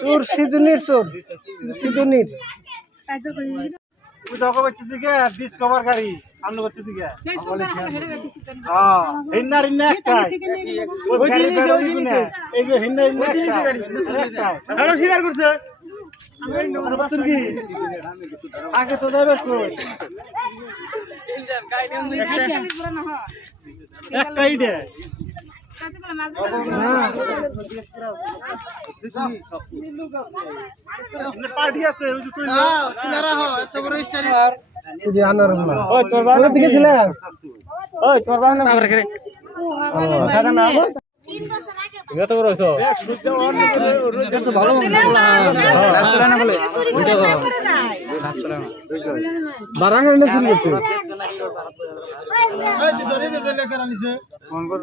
চোর সিধুনির চোর সিধুনির দিকে ডিসকভার গাড়ি আমন করতে দিকে হিন্নার হিন্না একটাই ওই গাড়ি বেরোনি কোনে এই যে হিন্নার হিন্না একটাই হ্যালো স্বীকার করছে আর বছর কি আগে তো যাবে কই একটাই দে পার্টি আছে ওই যে কইলো সিনারা হ এত বড় স্টারি এই যে আনারুল্লাহ ওই তোর বাবা দিকে ছিলাস ওই তোর বাবা না আবার করে দাদা না এটা তো বড় হইছো এটা তো ভালো রাস্তা না বলে ভিডিও করো বারাঙ্গা না শুরু করছে এই ধরে দে লেখা আনিছে ফোন কর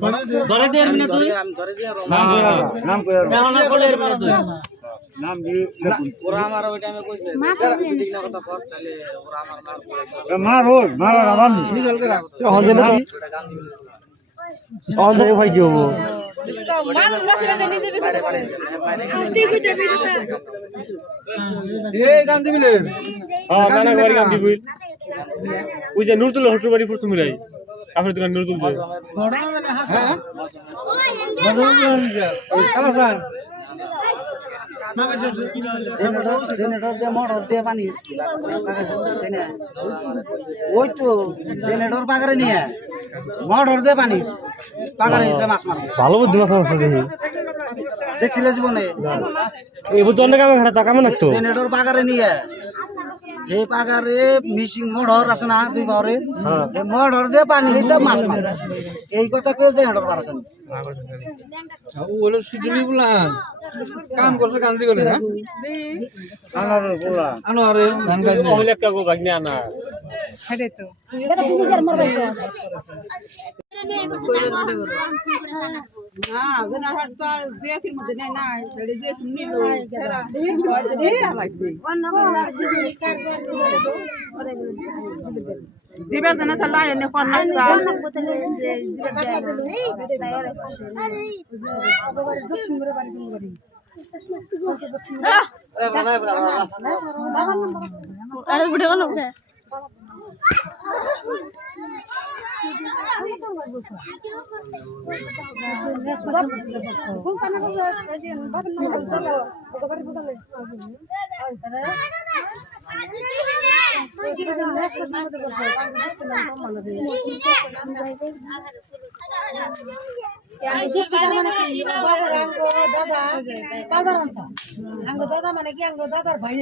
ধরে দে না তুই ধরে দে নাম কই না বলে নাম দি ওরা আমার ওই টাইমে কইছে কিছু দিন না কথা কর তাহলে ওরা আমার মার ওই মার আরাম নি চল করা হদে না গান দিবি অন্ধে ভাই কি হবো মানুষ বসে বসে নিজে বিপদে পড়ে ঠিক হইতে বিপদে এই গান দিবিলে হ্যাঁ গানা গাড়ি গান দিবি ওই যে নুরতুল হসুর বাড়ি ফুরসু মিলাই আপনার দোকান নুরতুল যে বড় না জানে হ্যাঁ ওই কালা স্যার জেনারেটর দিয়ে মোটর দিয়ে পানি ওই তো জেনারেটর পাকারে নিয়ে মোটর দিয়ে পানি পাকারে এসে মাছ মারবে ভালো বুদ্ধি মাছ মারছে দেখি দেখছিলে জীবনে এই বুদ্ধি অনেক আমি ঘাটা টাকা মনে জেনারেটর পাকারে নিয়ে এই পাকারে মিশিং মোটর আছে না দুই ঘরে এই মোটর দিয়ে পানি এসে মাছ মারবে এই কথা কয়ে জেনারেটর পাকারে ও হলো সিজনি বুলান কাম করছে গান্ধী গলে না আনারে বলা আনারে গান গাই ওইলে একটা গো ভাগনি আনা হেডে তো এটা তুমি যার মরবাইছো না জানা হাত দেখের মধ্যে নাই না ছেড়ে দিয়ে শুনি লো সারা দে আলাইছে দিবে জানা তালা এনে কোন না আরে ভিডিও করো কে দাদা মানে কি দাদার ভাই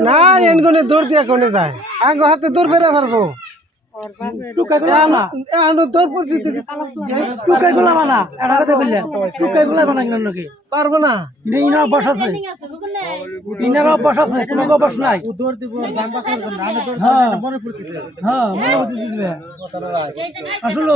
না এনগুনে দৌড় দিয়া কোনে যায় আগে হাতে দৌড় বেড়া পারবো টুকাই গুলা বানা এটা কথা বললে টুকাই গুলা বানা কিনা নাকি পারবো না ইনার অভ্যাস আছে ইনার অভ্যাস আছে কোনো অভ্যাস নাই দৌড় দিব গান বাসার জন্য আমি দৌড় মনে পড়তে হ্যাঁ মনে হচ্ছে দিবে আসলে